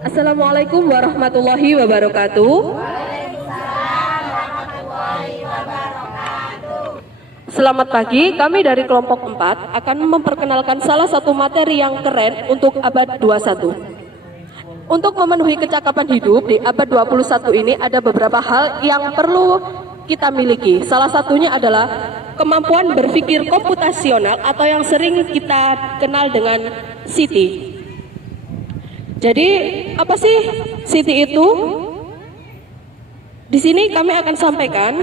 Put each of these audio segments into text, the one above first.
Assalamualaikum warahmatullahi wabarakatuh. Selamat pagi, kami dari kelompok 4 akan memperkenalkan salah satu materi yang keren untuk abad 21. Untuk memenuhi kecakapan hidup di abad 21 ini ada beberapa hal yang perlu kita miliki. Salah satunya adalah kemampuan berpikir komputasional atau yang sering kita kenal dengan CT. Jadi apa sih CT itu? Di sini kami akan sampaikan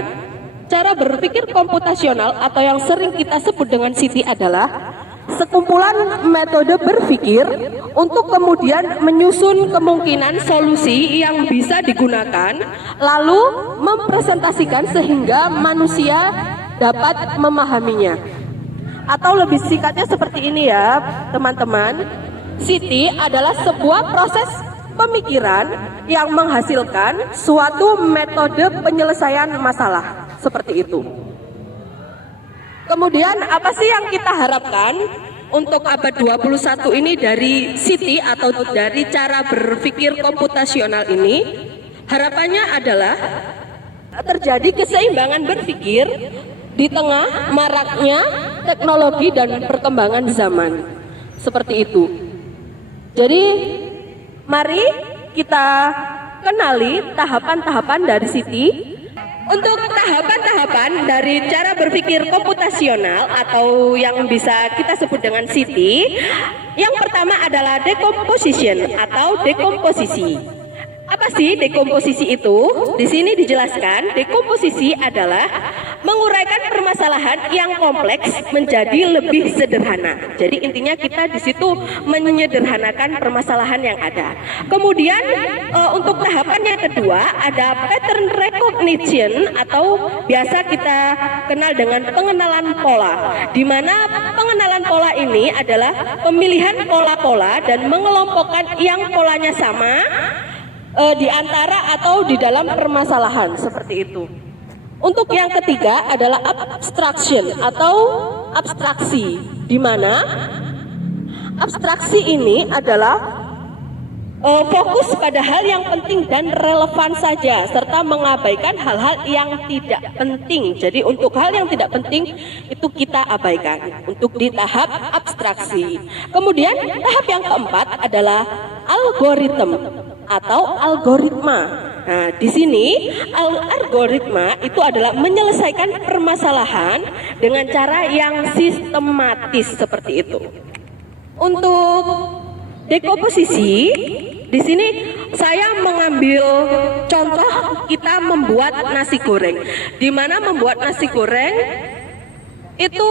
cara berpikir komputasional atau yang sering kita sebut dengan CT adalah sekumpulan metode berpikir untuk kemudian menyusun kemungkinan solusi yang bisa digunakan lalu mempresentasikan sehingga manusia dapat memahaminya. Atau lebih singkatnya seperti ini ya teman-teman. CT adalah sebuah proses pemikiran yang menghasilkan suatu metode penyelesaian masalah seperti itu. Kemudian apa sih yang kita harapkan untuk abad 21 ini dari CT atau dari cara berpikir komputasional ini? Harapannya adalah terjadi keseimbangan berpikir di tengah maraknya teknologi dan perkembangan zaman. Seperti itu. Jadi mari kita kenali tahapan-tahapan dari CT. Untuk tahapan-tahapan dari cara berpikir komputasional atau yang bisa kita sebut dengan CT, yang pertama adalah decomposition atau dekomposisi. Apa sih dekomposisi itu? Di sini dijelaskan, dekomposisi adalah menguraikan permasalahan yang kompleks menjadi lebih sederhana. Jadi intinya kita di situ menyederhanakan permasalahan yang ada. Kemudian untuk tahapan yang kedua ada pattern recognition atau biasa kita kenal dengan pengenalan pola. Di mana pengenalan pola ini adalah pemilihan pola-pola dan mengelompokkan yang polanya sama di antara atau di dalam permasalahan seperti itu. Untuk yang ketiga adalah abstraction atau abstraksi, di mana abstraksi ini adalah fokus pada hal yang penting dan relevan saja serta mengabaikan hal-hal yang tidak penting. Jadi untuk hal yang tidak penting itu kita abaikan untuk di tahap abstraksi. Kemudian tahap yang keempat adalah algoritma. Nah, di sini algoritma itu adalah menyelesaikan permasalahan dengan cara yang sistematis seperti itu. Untuk dekomposisi, di sini saya mengambil contoh kita membuat nasi goreng. Di mana membuat nasi goreng itu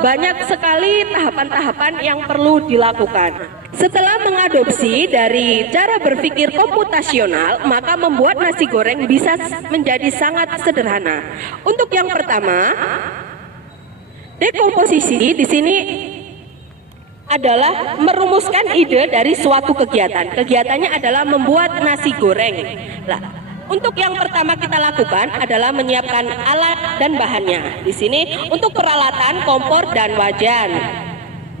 banyak sekali tahapan-tahapan yang perlu dilakukan. Setelah mengadopsi dari cara berpikir komputasional, maka membuat nasi goreng bisa menjadi sangat sederhana. Untuk yang pertama, dekomposisi di sini adalah merumuskan ide dari suatu kegiatan. Kegiatannya adalah membuat nasi goreng. Untuk yang pertama kita lakukan adalah menyiapkan alat dan bahannya. Di sini untuk peralatan kompor dan wajan.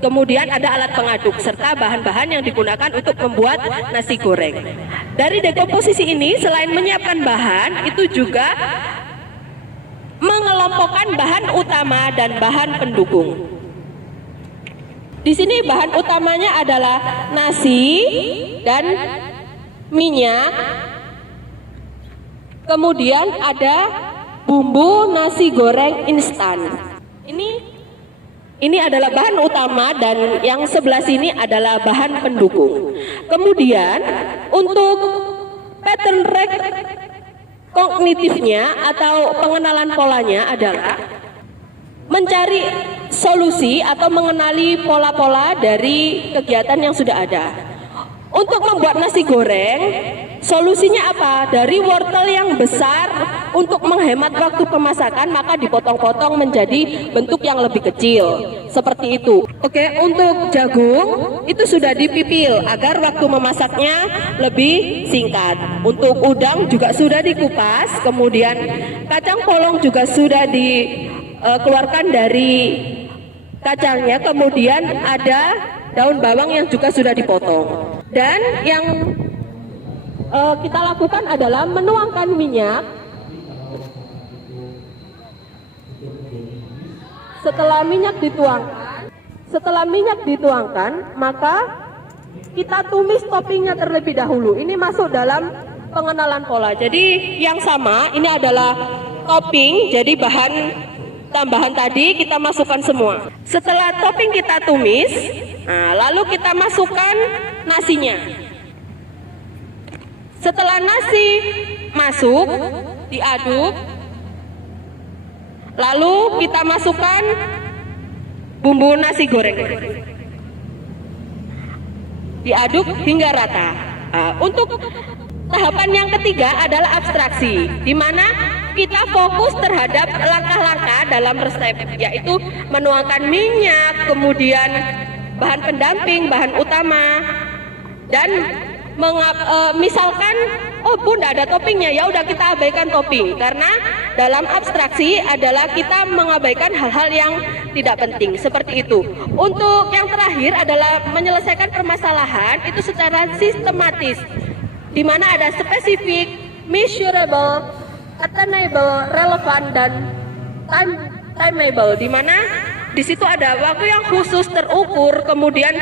Kemudian ada alat pengaduk serta bahan-bahan yang digunakan untuk membuat nasi goreng. Dari dekomposisi ini selain menyiapkan bahan, itu juga mengelompokkan bahan utama dan bahan pendukung. Di sini bahan utamanya adalah nasi dan minyak. Kemudian ada bumbu nasi goreng instan. Ini adalah bahan utama dan yang sebelah sini adalah bahan pendukung. Kemudian untuk pattern kognitifnya atau pengenalan polanya adalah mencari solusi atau mengenali pola-pola dari kegiatan yang sudah ada. Untuk membuat nasi goreng, solusinya apa? Dari wortel yang besar untuk menghemat waktu pemasakan maka dipotong-potong menjadi bentuk yang lebih kecil. Seperti itu. Oke, untuk jagung itu sudah dipipil agar waktu memasaknya lebih singkat. Untuk udang juga sudah dikupas, kemudian kacang polong juga sudah dikeluarkan dari kacangnya, kemudian ada daun bawang yang juga sudah dipotong. Dan yang kita lakukan adalah menuangkan minyak. Setelah minyak dituangkan, maka kita tumis toppingnya terlebih dahulu. Ini masuk dalam pengenalan pola. Jadi yang sama, ini adalah topping, jadi bahan tambahan tadi kita masukkan semua. Setelah topping kita tumis, lalu kita masukkan nasinya. Setelah nasi masuk, diaduk, lalu kita masukkan bumbu nasi goreng. Diaduk hingga rata. Untuk tahapan yang ketiga adalah abstraksi, di mana kita fokus terhadap langkah-langkah dalam resep, yaitu menuangkan minyak, kemudian bahan pendamping, bahan utama, dan misalkan, oh bun, ada toppingnya, ya udah kita abaikan topping, karena dalam abstraksi adalah kita mengabaikan hal-hal yang tidak penting, seperti itu. Untuk yang terakhir adalah menyelesaikan permasalahan itu secara sistematis, di mana ada spesifik, measurable, attainable, relevant, dan timeable, di mana di situ ada waktu yang khusus terukur, kemudian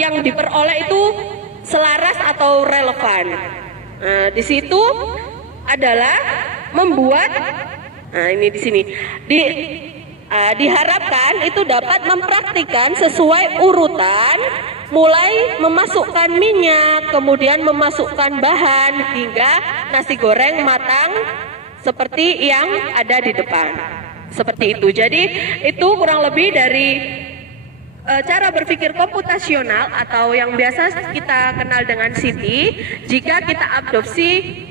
yang diperoleh itu selaras atau relevan. Di situ adalah membuat, ini di sini diharapkan itu dapat mempraktikkan sesuai urutan, mulai memasukkan minyak, kemudian memasukkan bahan hingga nasi goreng matang seperti yang ada di depan. Seperti itu. Jadi itu kurang lebih dari cara berpikir komputasional atau yang biasa kita kenal dengan Siti jika kita adopsi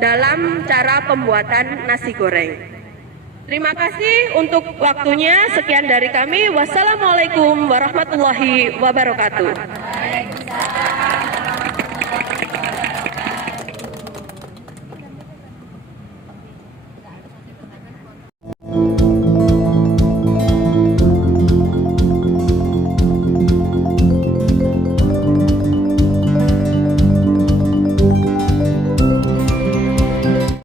dalam cara pembuatan nasi goreng. Terima kasih untuk waktunya. Sekian dari kami. Wassalamualaikum warahmatullahi wabarakatuh.